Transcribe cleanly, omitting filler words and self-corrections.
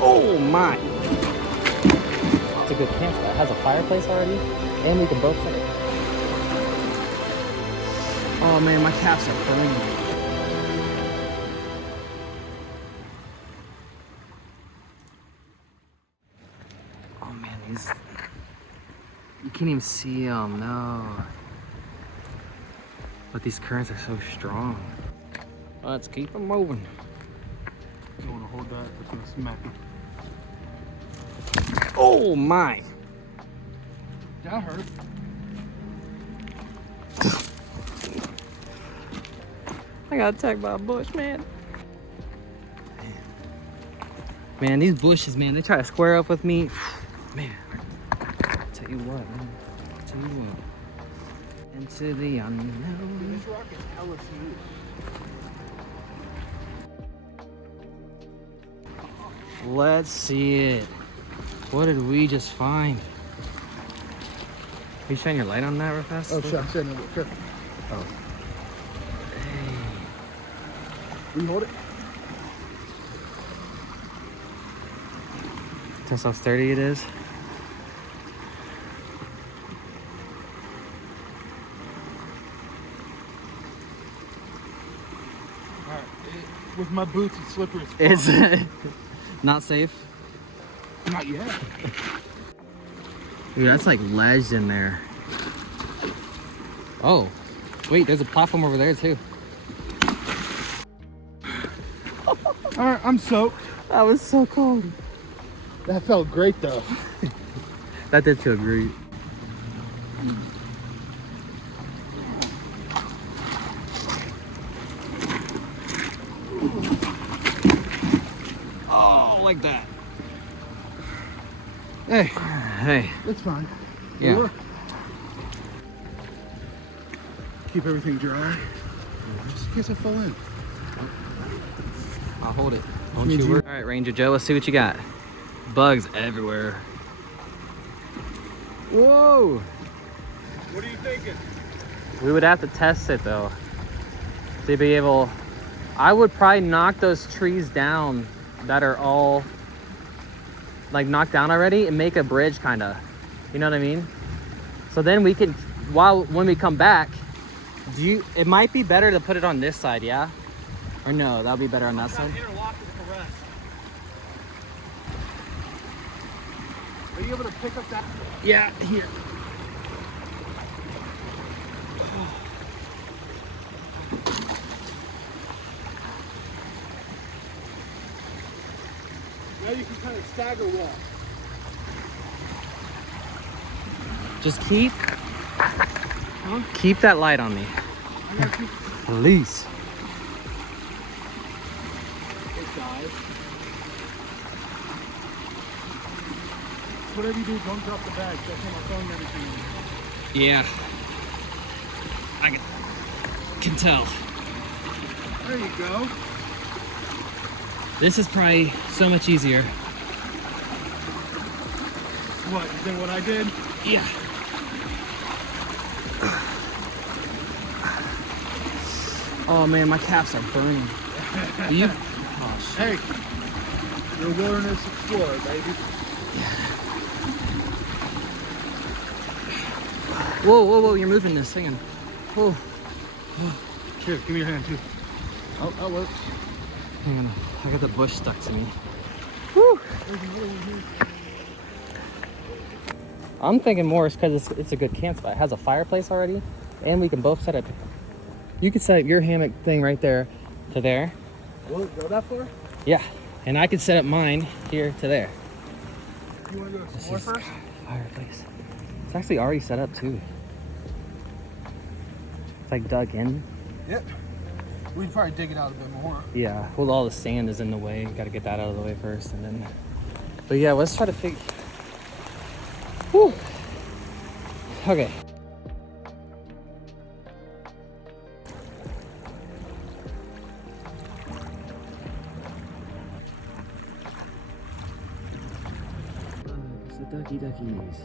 Oh my! It's a good camp spot. It has a fireplace already, and we can both sit it. Oh man, my calves are burning. Oh man, these, you can't even see them, no. But these currents are so strong. Let's keep them moving. You want to hold that? It's going to smack it. Oh my! That hurt. I got attacked by a bush, man. Man, these bushes, man, they try to square up with me. Man, I'll tell you what, man. I'll tell you what. Into the unknown. This rock is hella smooth. Let's see it. What did we just find? Are you shining your light on that real fast? Oh, sure. Sure. Oh. Hey. Will you hold it? That's how sturdy it is. Alright. With my boots and slippers. Is it not safe? Not yet. Dude, that's like ledged in there. Oh, wait, there's a platform over there too. Alright, I'm soaked. That was so cold. That felt great though. That did feel great. Oh, like that. Hey, Hey. that's fine. Yeah. Look. Keep everything dry. Just in case I fall in. I'll hold it. Don't you worry. All right, Ranger Joe, let's see what you got. Bugs everywhere. Whoa. What are you thinking? We would have to test it though. To be able, I would probably knock those trees down that are all like knocked down already and make a bridge kind of, you know what I mean? So then we can, when we come back, it might be better to put it on this side, yeah? Or no, that'll be better on that side. Interlock with the rest. Are you able to pick up that? Yeah, here. Now you can kind of stagger walk. Just keep that light on me. I got you. Please. It dies. Whatever you do, don't drop the bag. That's how my phone and everything. Yeah. I can tell. There you go. This is probably so much easier. What, than what I did? Yeah. Oh man, my calves are burning. You? Oh, shit. Hey, you're a wilderness explorer, baby. Whoa, whoa, whoa, you're moving this thing. Whoa. Here, give me your hand too. Oh, that works. Hang on, I got the bush stuck to me. Whew. I'm thinking more is because it's a good camp spot. It has a fireplace already, and we can both set up. You can set up your hammock thing right there to there. Will it go that far? Yeah, and I could set up mine here to there. You want to go explore first? Fireplace. It's actually already set up too. It's like dug in. Yep. We'd probably dig it out a bit more. Yeah, well, all the sand is in the way. Got to get that out of the way first, and then. But yeah, let's try to figure. Whew. Okay. The ducky duckies.